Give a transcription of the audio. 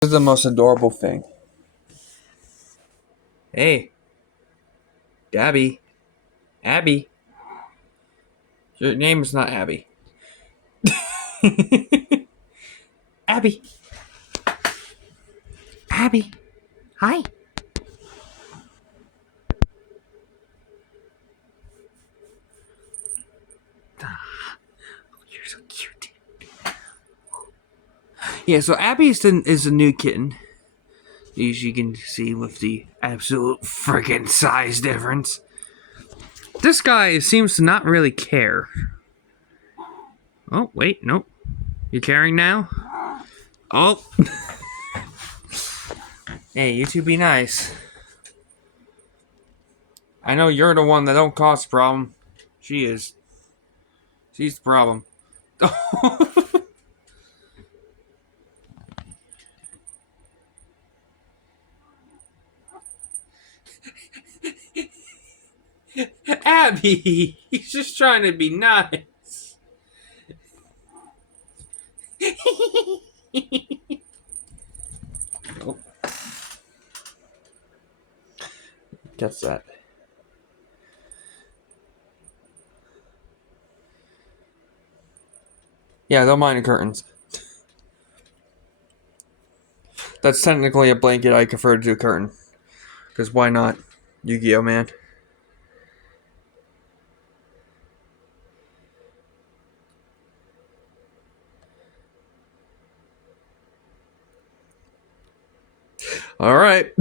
This is the most adorable thing. Hey, Gabby. Abby. Your name is not Abby. Abby. Abby. Hi. You're so cute. Yeah, so Abby is a new kitten. As you can see with the absolute freaking size difference. This guy seems to not really care. Oh, wait, nope. You're caring now? Oh. Hey, you two be nice. I know you're the one that don't cause the problem. She is. She's the problem. Abby! He's just trying to be nice. Oh, gets that. Yeah, don't mind the curtains. That's technically a blanket. I converted to a curtain. Because why not? Yu-Gi-Oh, man. Alright.